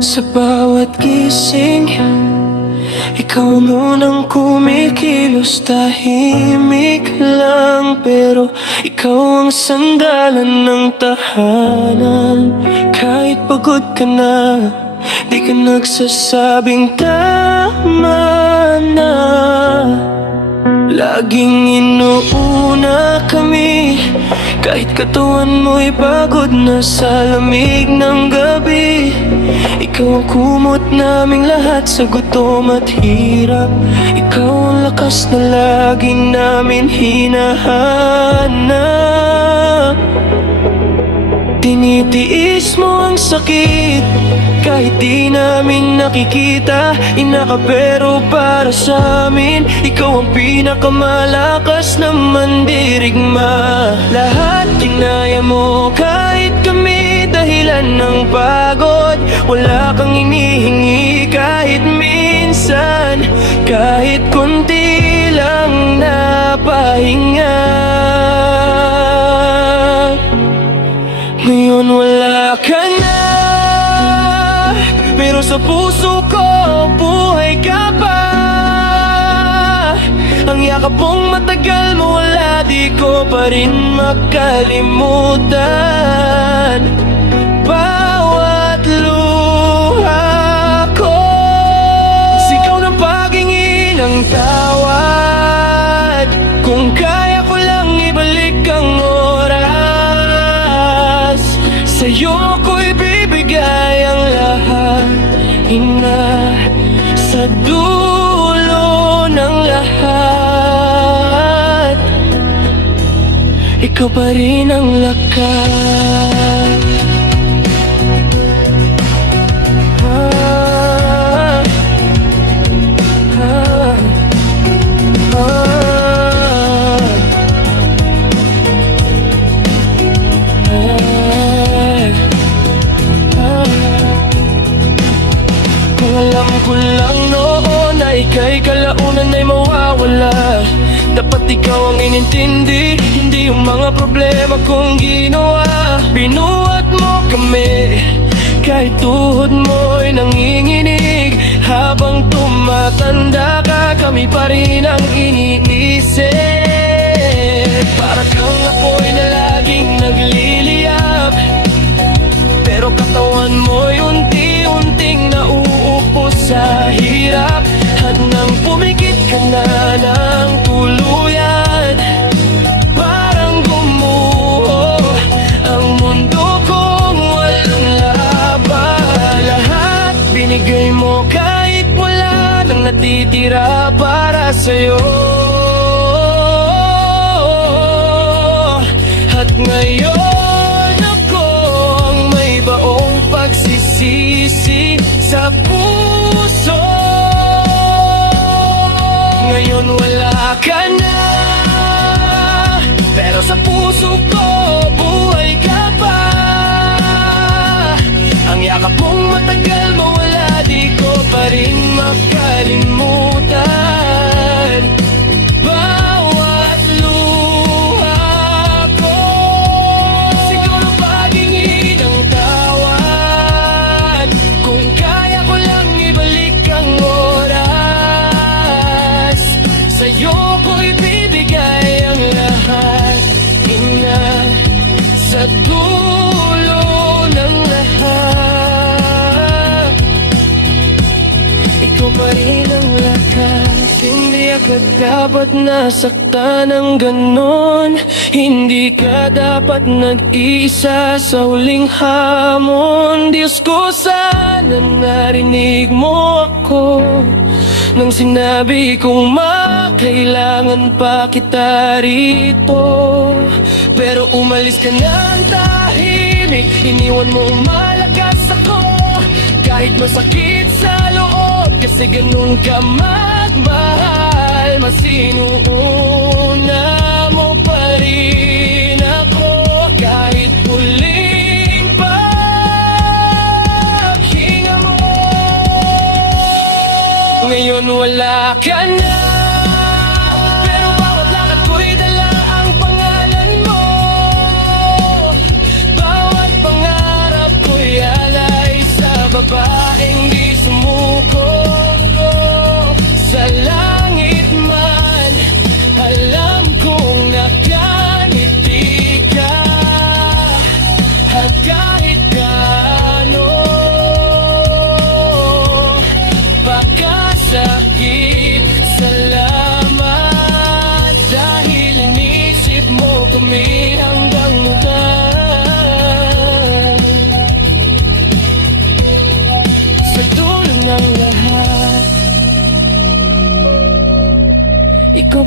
Sa bawat gising, ikaw ang unang kumikilos. Tahimik lang, pero ikaw ang sandalan ng tahanan. Kahit pagod ka na, di ka nagsasabing tama na. Laging inuuna kami, kahit katawan mo'y pagod na sa lamig ng gabi. Ikaw ang kumot naming lahat sa gutom at hirap. Ikaw ang lakas na lagi namin hinahanap. Tinitiis mo ang sakit kahit di namin nakikita. Inakapero para sa amin, ikaw ang pinakamalakas na mandirigma. Lahat kinaya mo kahit kami dahilan ng pagod. Wala kang inihingi kahit minsan, kahit konti lang na pahinga. Ngayon wala ka na, pero sa puso ko buhay ka pa. Ang yakap mong matagal mo wala, di ko pa rin makalimutan. Bawat luha ko, sigaw ng paghingi ng tawad. Kung kaya ko lang ibalik ang oras, sa'yo ko'y bibigay ang lahat. Ina, sa dulo ng lahat, ikaw pa rin ang lakas. Kung alam ko lang noon na ika'y kalaunan ay mawawala, dapat ikaw ang inintindi, hindi yung mga problema kong ginawa. Binuhat mo kami, kahit tuhod mo'y nanginginig. Habang tumatanda ka, kami pa rin ang iniisip. Para kang apoy na laging nagliliyab, pero katawan mo'y unti-unting nauupo sa hirap. At nang pumikit ka na ng tuluyan, parang gumuho ang mundo kong walang laban. Lahat binigay mo kahit wala nang natitira para sa'yo. At ngayon ako ang may baong pagsisisi sa puso. Ngayon wala ka na, pero sa puso ko buhay ka pa. Ang yakap mong matagal mawala, di ko pa rin makalimutan. Bawat luha ko, siguro paghingi ng tawad. Kung kaya ko lang ibalik ang oras, sa'yo ko'y bibigay ang lahat. Ina, sa dulo ng lahat, ikaw pa rin ang lakas. Hindi ka dapat nasaktan ng ganon, hindi ka dapat nag-isa sa huling hamon. Diyos ko, sana narinig mo ako nang sinabi kong makailangan pa kita rito. Pero umalis ka ng tahimik, iniwan mong malakas ako. Kahit masakit sa loob, kasi ganun ka magmahal. Masinuuna mo pa rin ako, kahit huling paghinga mo. Ngayon wala ka na, pero bawat lakad ko'y dala ang pangalan mo. Bawat pangarap ko'y alay sa baba.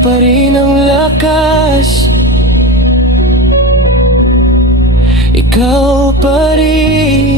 pa rin ang lakas, ikaw pa rin.